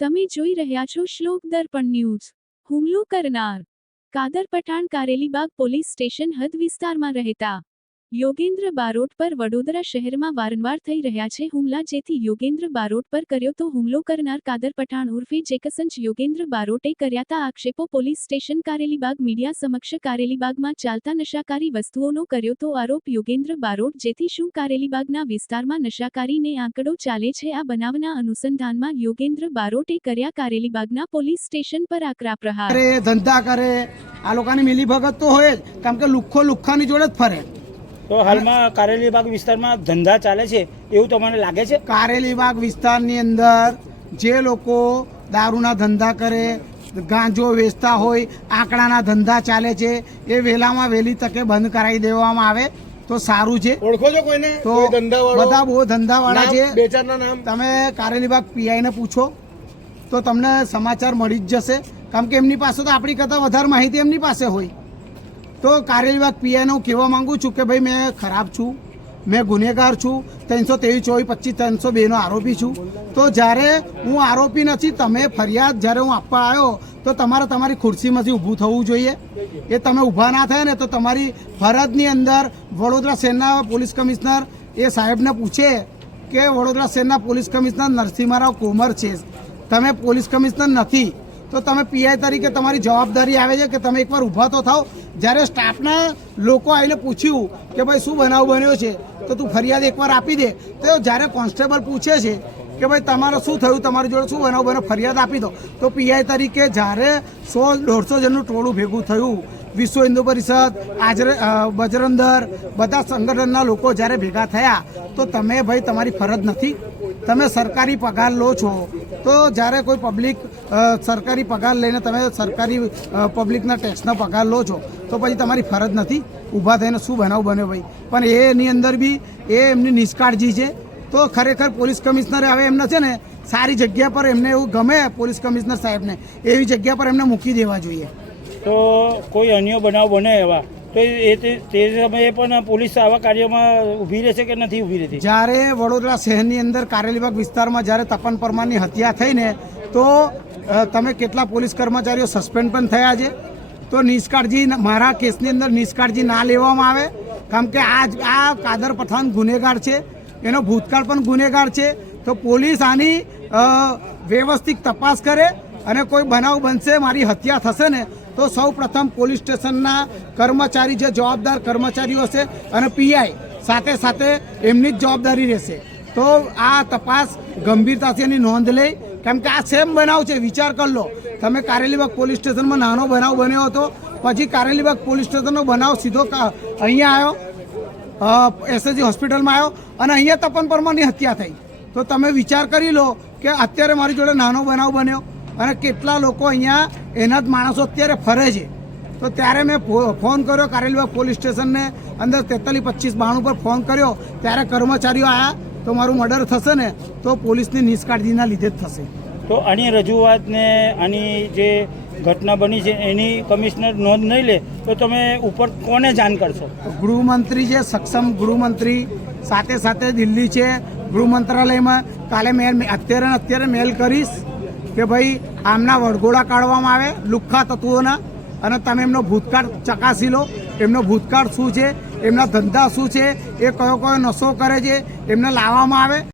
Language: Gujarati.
તમે જોઈ રહ્યા છો શ્લોક દર્પણ ન્યૂઝ। હુમલો કરનાર કાદર પઠાણ કારેલીબાગ પોલીસ સ્ટેશન હદ વિસ્તારમાં રહેતા યોગેન્દ્ર બારોટ પર વડોદરા શહેરમાં વારંવાર થઈ રહ્યા છે હુમલા, જેથી યોગેન્દ્ર બારોટ પર કર્યો તો હુમલો કરનાર કાદર પઠાણ ઉર્ફે જેકસંચ યોગેન્દ્ર બારોટે કર્યાતા આક્ષેપો પોલીસ સ્ટેશન કારેલીબાગ મીડિયા સમક્ષ કારેલીબાગમાં ચાલતા નશાકારી વસ્તુઓનો કર્યો તો આરોપ યોગેન્દ્ર બારોટ, જેથી શું કારેલીબાગના વિસ્તારમાં નશાકારીને આંકડો ચાલે છે? આ બનાવના અનુસંધાનમાં યોગેન્દ્ર બારોટે કર્યા કારેલીબાગના પોલીસ સ્ટેશન પર આકરા પ્રહાર। ધંધા કરે આ લોકોની મિલીભગત તો હોય જ, કારણ કે લુખ્ખો લુખ્ખાની જોડે જ ફરે। તો હાલમાં કારેલીબાગ વિસ્તારમાં ધંધા ચાલે છે એવું તમને લાગે છે? કારેલીબાગ વિસ્તારની અંદર જે લોકો દારૂના ધંધા કરે, ગાંજો વેચતા હોય, આંકડાના ધંધા ચાલે છે, એ વહેલામાં વહેલી તકે બંધ કરાવી દેવામાં આવે તો સારું છે। ઓળખો છો કોઈને? તો બધા બહુ ધંધાવાળા છે, બે ચારના નામ તમે કારેલીબાગ પીઆઈને પૂછો તો તમને સમાચાર મળી જ જશે, કારણ કે એમની પાસે તો આપણી કરતાં વધારે માહિતી એમની પાસે હોય। તો કારેલીબાગ પીઆઈને હું કહેવા માંગુ છું કે ભાઈ મેં ખરાબ છું, મેં ગુનેગાર છું, 323, 24, 25, 302 આરોપી છું। તો જ્યારે હું આરોપી નથી, તમે ફરિયાદ જ્યારે હું આપવા આવ્યો તો તમારે તમારી ખુરશીમાંથી ઊભું થવું જોઈએ। એ તમે ઊભા ના થાય ને તો તમારી ફરજની અંદર વડોદરા શહેરના પોલીસ કમિશનર એ સાહેબને પૂછે કે વડોદરા શહેરના પોલીસ કમિશનર નરસિંહરાવ કોમર છે, તમે પોલીસ કમિશનર નથી, તો તમે પીઆઈ તરીકે તમારી જવાબદારી આવે છે કે તમે એકવાર ઊભા તો થાઓ। જ્યારે સ્ટાફના લોકો આવીને પૂછ્યું કે ભાઈ શું બનાવ બન્યો છે તો તું ફરિયાદ એકવાર આપી દે, તો જ્યારે કોન્સ્ટેબલ પૂછે છે કે ભાઈ તમારે શું થયું, તમારી જોડે શું બનાવ બન્યો, ફરિયાદ આપી દો, તો પીઆઈ તરીકે જ્યારે 100-150 જણનું ટોળું ભેગું થયું, વિશ્વ હિન્દુ પરિષદ, બજરંગ દળ, બધા સંગઠનના લોકો જ્યારે ભેગા થયા તો તમે ભાઈ તમારી ફરજ નથી, તમે સરકારી પગાર લો છો, તો જ્યારે કોઈ પબ્લિક સરકારી પગાર લઈને તમે સરકારી પબ્લિકના ટેક્સના પગાર લો છો તો પછી તમારી ફરજ નથી ઊભા થઈને શું બનાવ બન્યો ભાઈ? પણ એની અંદર બી એ એમની નિષ્કાળજી છે। તો ખરેખર પોલીસ કમિશનરે હવે એમને છે ને સારી જગ્યા પર, એમને એવું ગમે પોલીસ કમિશનર સાહેબને, એવી જગ્યા પર એમને મૂકી દેવા જોઈએ। તો કોઈ અન્ય બનાવ બને એવા તો તે સમયે પણ પોલીસ આવા કાર્યમાં ઊભી રહેશે કે નથી ઊભી રહેતી? જ્યારે વડોદરા શહેરની અંદર કારેલીબાગ વિસ્તારમાં જ્યારે તપન પરમારની હત્યા થઈને તો તમે કેટલા પોલીસ કર્મચારીઓ સસ્પેન્ડ પણ થયા છે। તો નિષ્કાળજી, મારા કેસની અંદર નિષ્કાળજી ના લેવામાં આવે, કારણ કે આ કાદર પઠાણ ગુનેગાર છે, એનો ભૂતકાળ પણ ગુનેગાર છે। તો પોલીસ આની વ્યવસ્થિત તપાસ કરે અને કોઈ બનાવ બનશે, મારી હત્યા થશે ને તો સૌ પ્રથમ પોલીસ સ્ટેશનના કર્મચારી, જે જવાબદાર કર્મચારીઓ હશે અને પીઆઈ સાથે સાથે એમની જ જવાબદારી રહેશે। તો આ તપાસ ગંભીરતાથી એની નોંધ લે, કેમ કે આ સેમ બનાવ છે। વિચાર કરી લો, તમે કારેલીબાગ પોલીસ સ્ટેશનમાં નાનો બનાવ બન્યો હતો, પછી કારેલીબાગ પોલીસ સ્ટેશનનો બનાવ સીધો અહીંયા આવ્યો, એસએસજી હોસ્પિટલમાં આવ્યો અને અહીંયા તપન પરમારની હત્યા થઈ। તો તમે વિચાર કરી લો કે અત્યારે મારી જોડે નાનો બનાવ બન્યો અને કેટલા લોકો અહીંયા એના જ માણસો અત્યારે ફરે છે। તો ત્યારે મેં ફોન કર્યો કારેલીબાગ પોલીસ સ્ટેશનને, અંદર 43-25-92 પર ફોન કર્યો, ત્યારે કર્મચારીઓ આવ્યા, તો મારું મર્ડર થશે ને તો પોલીસની નિષ્કાળજીના લીધે જ થશે। તો આની રજૂઆતને આની જે ઘટના બની છે એની કમિશનર નોંધ નહીં લે તો તમે ઉપર કોને જાણ કરશો? ગૃહમંત્રી છે, સક્ષમ ગૃહમંત્રી, સાથે સાથે દિલ્હી છે, ગૃહ મંત્રાલયમાં કાલે અત્યારે મેલ કરીશ કે ભાઈ આમના વડગોળા કાઢવામાં આવે લુખ્ખા તત્વોના, અને તમે એમનો ભૂતકાળ ચકાસી લો, એમનો ભૂતકાળ શું છે, એમના ધંધા શું છે, એ કયો નશો કરે છે, એમને લાવવામાં આવે।